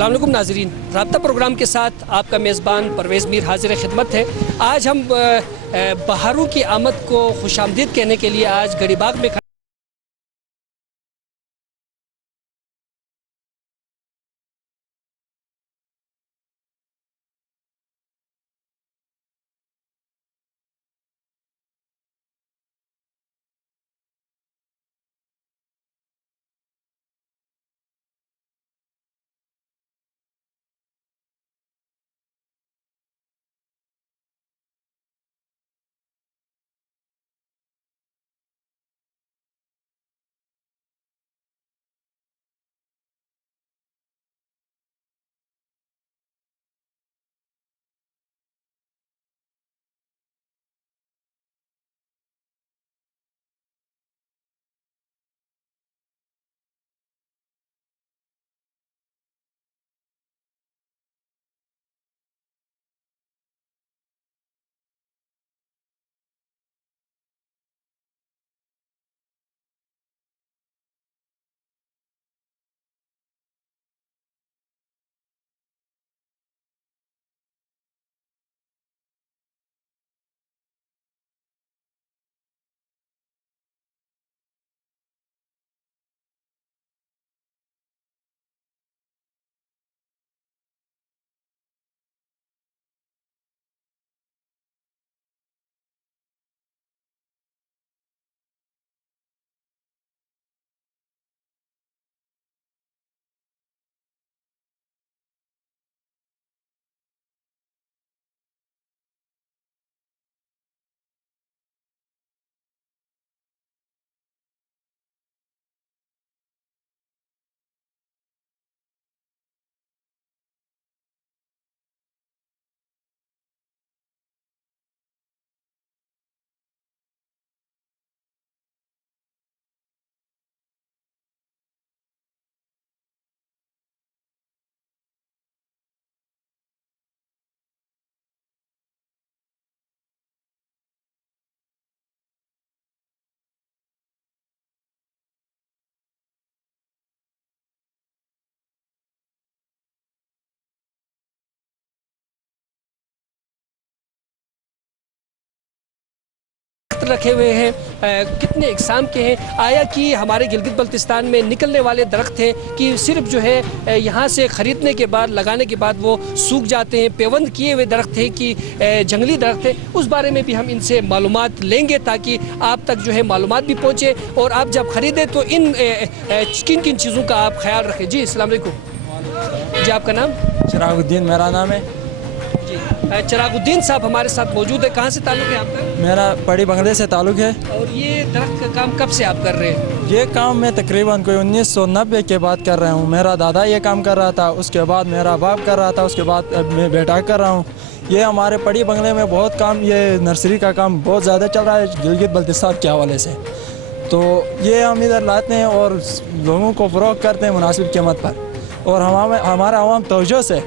अस्सलाम वालेकुम नाज़रीन, राब्ता प्रोग्राम के साथ आपका मेज़बान परवेज़ मीर हाजिर खिदमत है। आज हम बहारों की आमद को खुशामदीद कहने के लिए आज गढ़ीबाग में रखे हुए हैं, कितने इकसाम के हैं। आया कि हमारे गिलगित बल्तिस्तान में निकलने वाले दरख्त हैं कि सिर्फ जो है यहाँ से ख़रीदने के बाद लगाने के बाद वो सूख जाते हैं, पेवंद किए हुए दरख्त हैं कि जंगली दरख्त है। उस बारे में भी हम इनसे मालूमात लेंगे ताकि आप तक जो है मालूमात भी पहुँचे और आप जब ख़रीदें तो इन किन किन चीज़ों का आप ख्याल रखें। जी अस्सलाम वालेकुम। जी आपका नाम? चिरागुद्दीन मेरा नाम है जी। चिरागुद्दीन साहब हमारे साथ मौजूद है। कहाँ से ताल्लुक़ है आपका? मेरा पड़ी बंगले से ताल्लुक़ है। और ये दरख्त का काम कब से आप कर रहे हैं? ये काम मैं तकरीबन कोई 1990 के बाद कर रहा हूँ। मेरा दादा ये काम कर रहा था, उसके बाद मेरा बाप कर रहा था, उसके बाद अब मैं बेटा कर रहा हूँ। ये हमारे पड़ी बंगले में बहुत काम, ये नर्सरी का काम बहुत ज़्यादा चल रहा है गिलगित बल्तिस्तान के हवाले से। तो ये हम इधर लाते हैं और लोगों को फ़रोख्त करते हैं मुनासिब कीमत पर, और हमारा आवाम तवज्जो से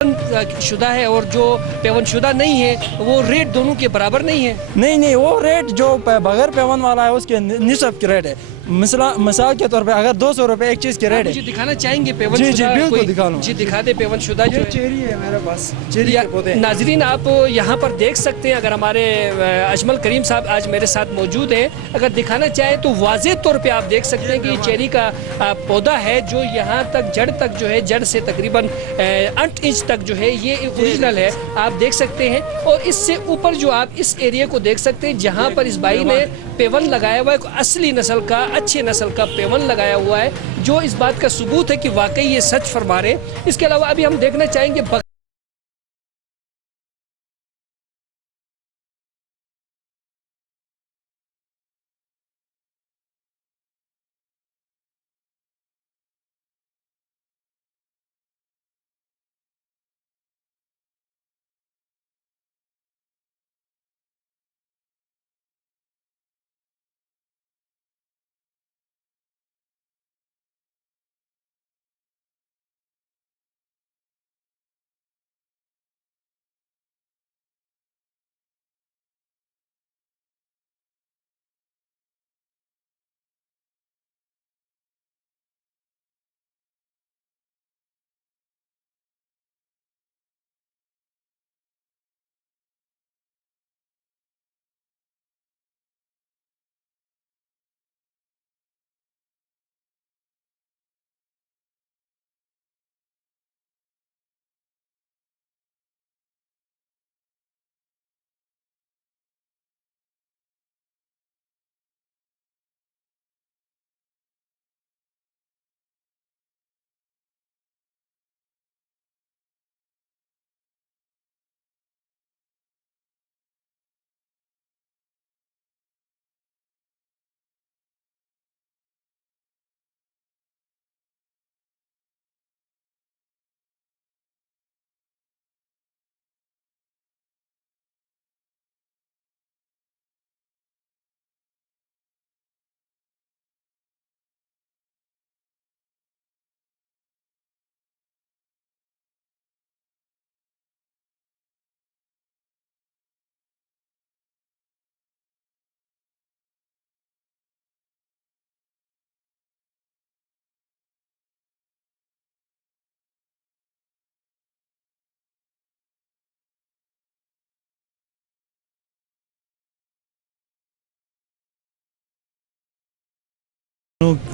शुदा है और जो पेवन शुदा नहीं है वो रेट दोनों के बराबर नहीं है? नहीं, वो रेट जो बगैर पेवन वाला है उसके निसब की रेट है। मिसाल के तौर पे अगर 200 रुपए एक चीज़ के रेट है। मुझे दिखाना चाहेंगे पेवन जी शुदा? बिल्कुल दिखा लूँ। जी दिखा दे पेवन शुदा जो चेरी है मेरे पास, चेरी के पौधे। नाजरीन आप यहाँ पर देख सकते हैं, अगर हमारे अजमल करीम साहब आज मेरे साथ मौजूद हैं, अगर दिखाना चाहे तो वाज़ेह तौर पे आप देख सकते हैं कि चेरी का पौधा है जो यहाँ तक जड़ तक जो है, जड़ से तकरीबन 8 इंच तक जो है ये ओरिजिनल है, आप देख सकते हैं। और इससे ऊपर जो आप इस एरिया को देख सकते हैं जहाँ पर इस भाई ने पेवन लगाया हुआ है, असली नस्ल का, अच्छे नस्ल का पेवन लगाया हुआ है, जो इस बात का सबूत है कि वाकई ये सच फरमा रहे हैं। इसके अलावा अभी हम देखना चाहेंगे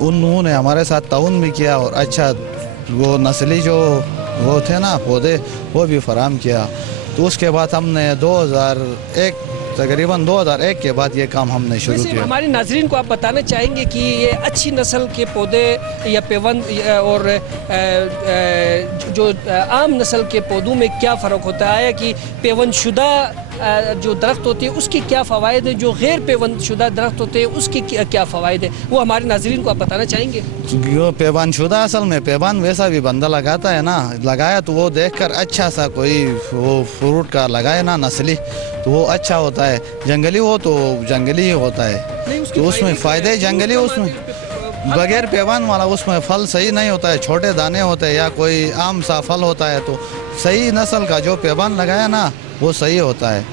उन्होंने हमारे साथ ताउन भी किया और अच्छा वो नस्ली जो वो थे ना पौधे वो भी फराम किया। तो उसके बाद हमने 2001 तकरीबन 2001 के बाद ये काम हमने शुरू वैसे किया। हमारे नाजरीन को आप बताना चाहेंगे कि ये अच्छी नस्ल के पौधे या पेवन और जो आम नस्ल के पौधों में क्या फ़र्क होता है, कि पेवन शुदा जो दरख्त होते हैं उसके क्या फ़वाइद हैं, जो गैर पेवन शुदा दरख्त होते हैं उसके क्या फ़वाइद हैं, वो हमारे नाजरीन को आप बताना चाहेंगे? जो पेबान शुदा असल में पेबान वैसा भी बंदा लगाता है ना, लगाया तो वो देखकर अच्छा सा कोई वो फ्रूट का लगाए ना नस्ली तो वो अच्छा होता है। जंगली हो तो जंगली ही होता है, तो उसमें फ़ायदे जंगली, उसमें बगैर पेबान वाला उसमें फल सही नहीं होता है, छोटे दाने होते हैं या कोई आम सा फल होता है। तो सही नस्ल का जो पेबान लगाया ना वो सही होता है।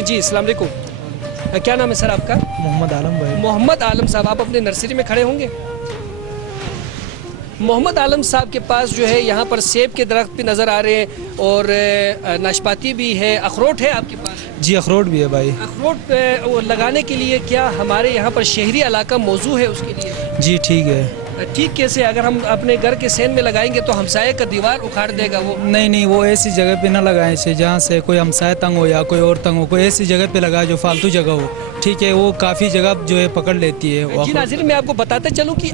जी, अस्सलाम वालेकुम। क्या नाम है सर आपका? मोहम्मद आलम भाई। मोहम्मद आलम साहब, आप अपने नर्सरी में खड़े होंगे। मोहम्मद आलम साहब के पास जो है यहाँ पर सेब के दरख्त भी नज़र आ रहे हैं और नाशपाती भी है, अखरोट है आपके पास? जी अखरोट भी है भाई। अखरोट वो लगाने के लिए क्या हमारे यहाँ पर शहरी इलाका मौजू है उसके लिए? जी ठीक है। ठीक कैसे? अगर हम अपने घर के सेन में लगाएंगे तो हमसाये का दीवार उखाड़ देगा वो। नहीं नहीं, वो ऐसी जगह पे ना लगाएं से जहाँ से कोई हमसाया तंग हो या कोई और तंग हो, कोई ऐसी जगह पे लगाए जो फालतू जगह हो। ठीक है, वो काफ़ी जगह जो है पकड़ लेती है वो जी नाज़रीन, मैं आपको बताते चलूँ कि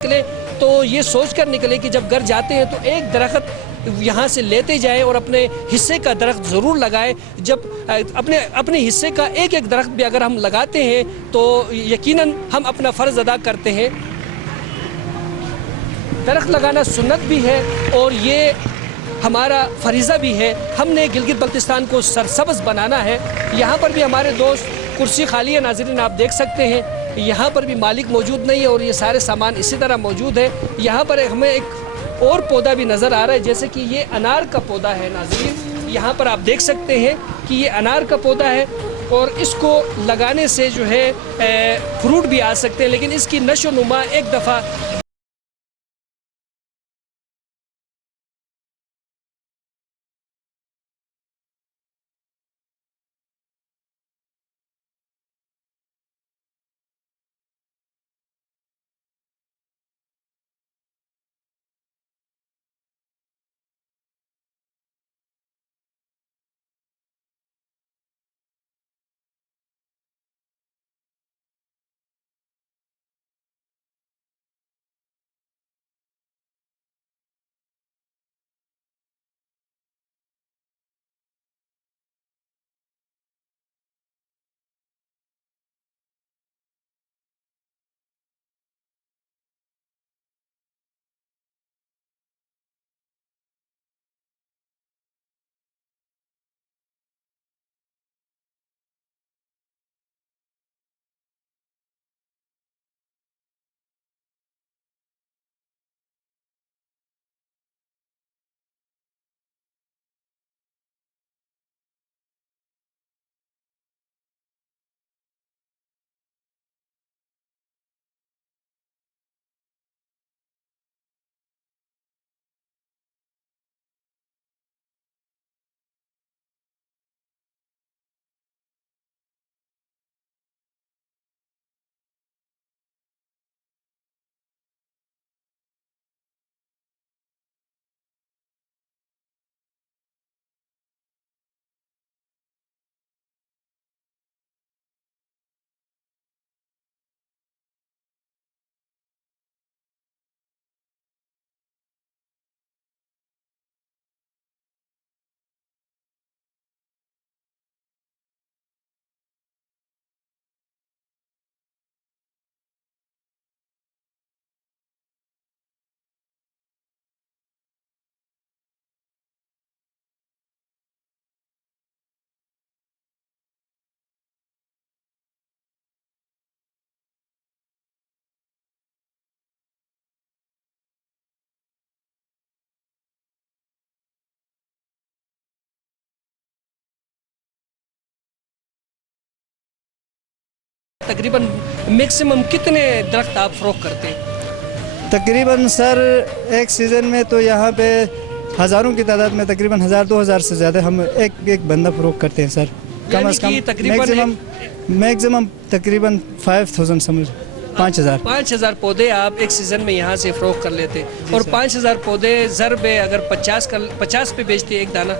निकले तो ये सोच कर निकले कि जब घर जाते हैं तो एक दरख्त यहाँ से लेते जाएं और अपने हिस्से का दरख्त ज़रूर लगाएं। जब अपने हिस्से का एक एक दरख्त भी अगर हम लगाते हैं तो यकीनन हम अपना फ़र्ज़ अदा करते हैं। दरख्त लगाना सुन्नत भी है और ये हमारा फरीज़ा भी है। हमने गिलगित बल्तिस्तान को सरसब्ज़ बनाना है। यहाँ पर भी हमारे दोस्त, कुर्सी खाली है नाज़रीन, आप देख सकते हैं। यहाँ पर भी मालिक मौजूद नहीं है और ये सारे सामान इसी तरह मौजूद है। यहाँ पर हमें एक और पौधा भी नज़र आ रहा है, जैसे कि ये अनार का पौधा है नाज़रीन। यहाँ पर आप देख सकते हैं कि ये अनार का पौधा है और इसको लगाने से जो है फ्रूट भी आ सकते हैं, लेकिन इसकी नशो नुमा एक दफ़ा तकरीबन मैक्सिमम कितने दरख्त आप फरोख्त करते हैं? तकरीबन सर एक सीज़न में तो यहाँ पे हज़ारों की तादाद में तकरीबन 1000-2000 से ज़्यादा हम एक एक बंदा फरोख्त करते हैं सर। कम यानी अज़ कम कि तकरीबन मैक्सिमम तकरीबन 5000 समझ 5000। 5000 पौधे आप एक सीज़न में यहाँ से फरोख्त कर लेते हैं और 5000 पौधे ज़रबे अगर 50 पे बेचते हैं एक दाना,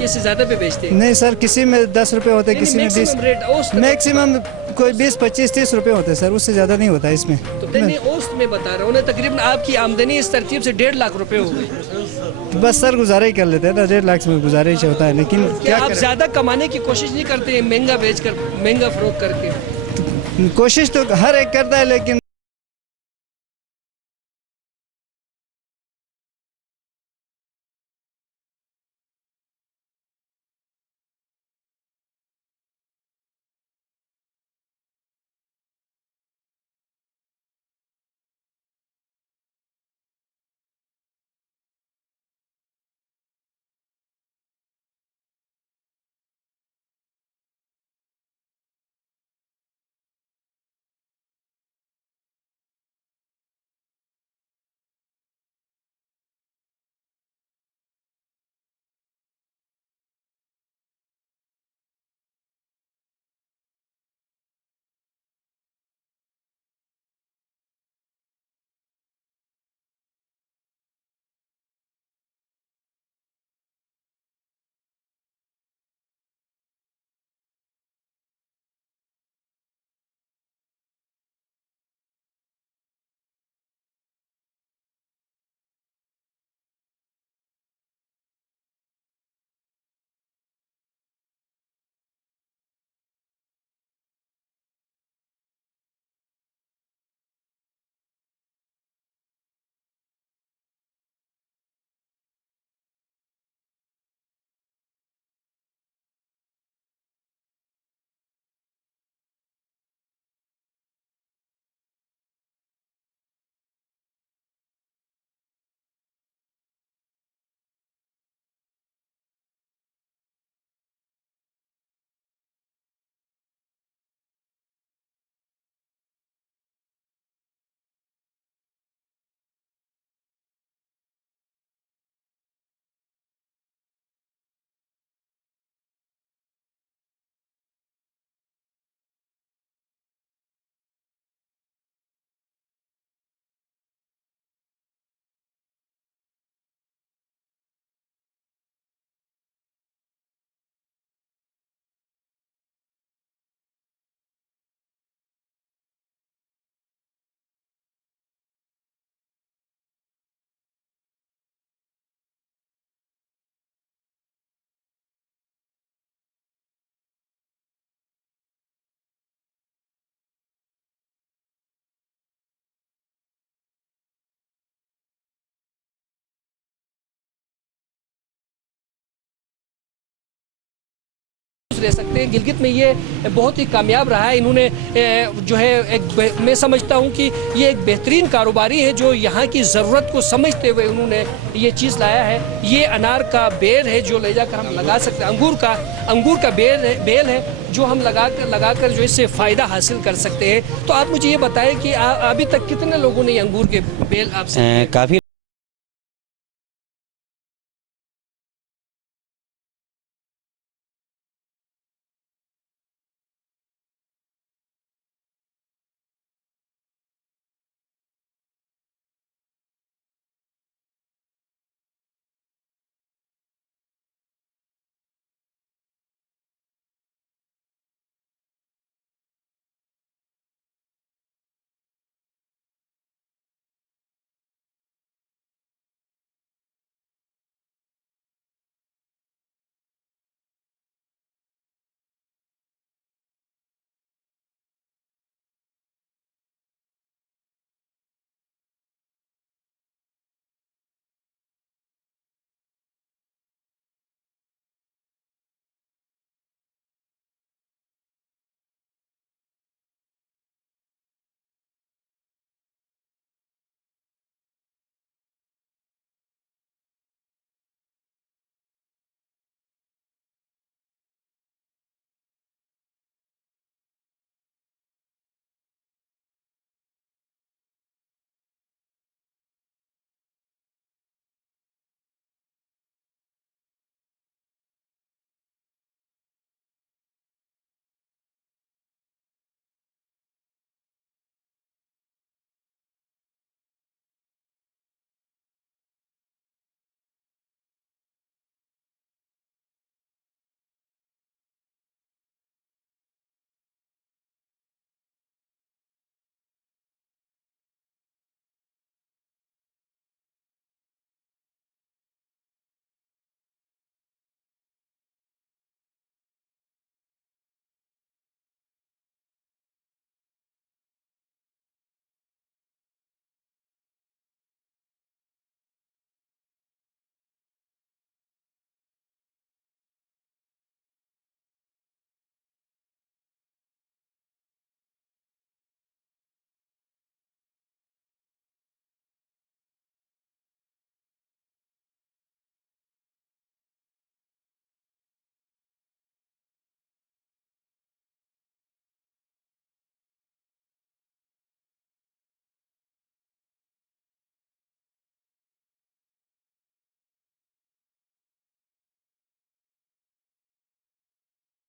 इससे ज़्यादा पे बेचते हैं? नहीं सर, किसी में 10 रुपये होते हैं, किसी में 20, मैक्सिमम रेट औसत मैक्सिमम कोई 20-25-30 रुपये होते हैं सर, उससे ज़्यादा नहीं होता इसमें। तो नहीं औसत में बता रहा हूँ ना, तकरीबन आपकी आमदनी इस तरतीब से 1.5 लाख रुपए हो गई। बस सर गुजारा ही कर लेते हैं ना, 1.5 लाख में गुजारा ही होता है, लेकिन क्या क्या आप करें? ज़्यादा कमाने की कोशिश नहीं करते हैं, महंगा बेचकर, महंगा फरोख्त करके? कोशिश तो हर एक करता है, लेकिन रह सकते हैं। गिलगित में ये बहुत ही कामयाब रहा है। इन्होंने जो है मैं समझता हूँ कि ये एक बेहतरीन कारोबारी है जो यहाँ की ज़रूरत को समझते हुए उन्होंने ये चीज़ लाया है। ये अनार का बेर है जो ले जाकर हम लगा सकते हैं, अंगूर का बेल है जो हम लगाकर जो इससे फ़ायदा हासिल कर सकते हैं। तो आप मुझे ये बताएं कि अभी तक कितने लोगों ने अंगूर के बेल आपसे काफ़ी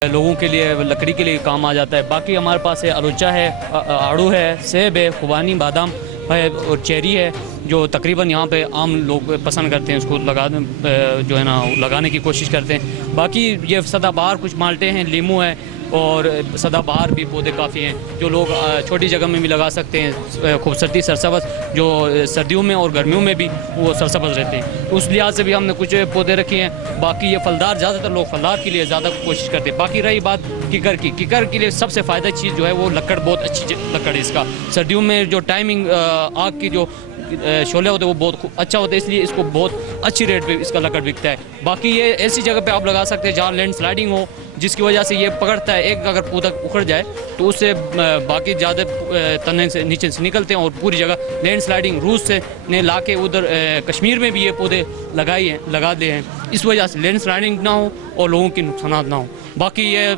लोगों के लिए लकड़ी के लिए काम आ जाता है। बाकी हमारे पास है आलूचा है, आड़ू है, सेब है, खुबानी बादाम है और चेरी है, जो तकरीबन यहाँ पे आम लोग पसंद करते हैं, उसको जो है ना लगाने की कोशिश करते हैं। बाकी ये सदाबहार कुछ माल्टे हैं, लीमू है और सदाबहार भी पौधे काफ़ी हैं जो लोग छोटी जगह में भी लगा सकते हैं। खूबसूरती सरसब्ज़ जो सर्दियों में और गर्मियों में भी वो सरसब्ज़ रहते हैं, उस लिहाज से भी हमने कुछ पौधे रखे हैं। बाकी ये फलदार, ज़्यादातर लोग फलदार के लिए ज़्यादा कोशिश करते हैं। बाकी रही बात किकर की, किकर के लिए सबसे फ़ायदा चीज़ जो है वो लकड़, बहुत अच्छी लकड़ है इसका। सर्दियों में जो टाइमिंग आग की जो शोले होते हैं वो बहुत अच्छा होता है, इसलिए इसको बहुत अच्छी रेट पे इसका लकड़ बिकता है। बाकी ये ऐसी जगह पे आप लगा सकते हैं जहाँ लैंड स्लाइडिंग हो, जिसकी वजह से ये पकड़ता है। एक अगर पौधा उखड़ जाए तो उससे बाकी ज़्यादा तने से नीचे से निकलते हैं और पूरी जगह लैंड स्लाइडिंग। रूस से ने ला के उधर कश्मीर में भी ये पौधे लगा दिए हैं, इस वजह से लैंड स्लाइडिंग ना हो और लोगों की नुकसान ना हो। बाकी ये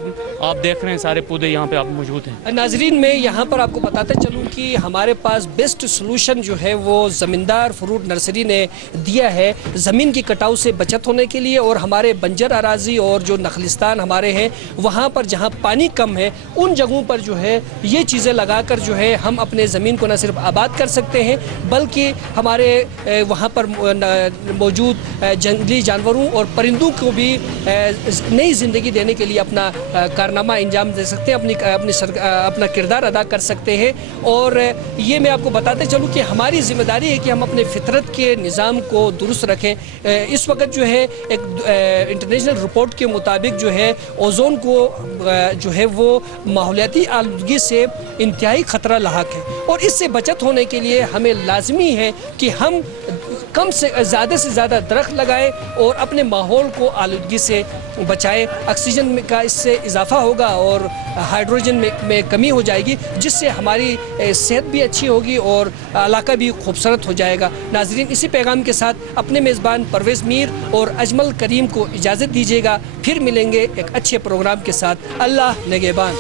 आप देख रहे हैं सारे पौधे यहाँ पे आप मौजूद हैं। नाजरीन, मैं यहाँ पर आपको बताते चलूँ कि हमारे पास बेस्ट सोल्यूशन जो है वो ज़मींदार फ्रूट नर्सरी ने दिया है ज़मीन की कटाव से बचत होने के लिए। और हमारे बंजर अराजी और जो नखलिस्तान हमारे हैं वहाँ पर जहाँ पानी कम है उन जगहों पर जो है ये चीज़ें लगाकर जो है हम अपने ज़मीन को न सिर्फ आबाद कर सकते हैं बल्कि हमारे वहाँ पर मौजूद जंगली जानवरों और परिंदों को भी नई ज़िंदगी देने के लिए अपना कारनामा अंजाम दे सकते हैं, अपना किरदार अदा कर सकते हैं। और ये मैं आपको बताते चलूँ कि हमारी जिम्मेदारी है कि हम अपने फितरत के निज़ाम को दुरुस्त रखें। इस वक्त जो है एक इंटरनेशनल रिपोर्ट के मुताबिक जो है ओजोन को जो है वो माहौलियाती आलूदगी से इंतहाई ख़तरा लाहक है और इससे बचत होने के लिए हमें लाजमी है कि हम कम से ज़्यादा दरख्त लगाएं और अपने माहौल को आलूदगी से बचाएं। ऑक्सीजन का इससे इजाफा होगा और हाइड्रोजन में कमी हो जाएगी, जिससे हमारी सेहत भी अच्छी होगी और इलाका भी खूबसूरत हो जाएगा। नाजरीन, इसी पैगाम के साथ अपने मेज़बान परवेज़ मीर और अजमल करीम को इजाज़त दीजिएगा। फिर मिलेंगे एक अच्छे प्रोग्राम के साथ। अल्लाह निगहबान।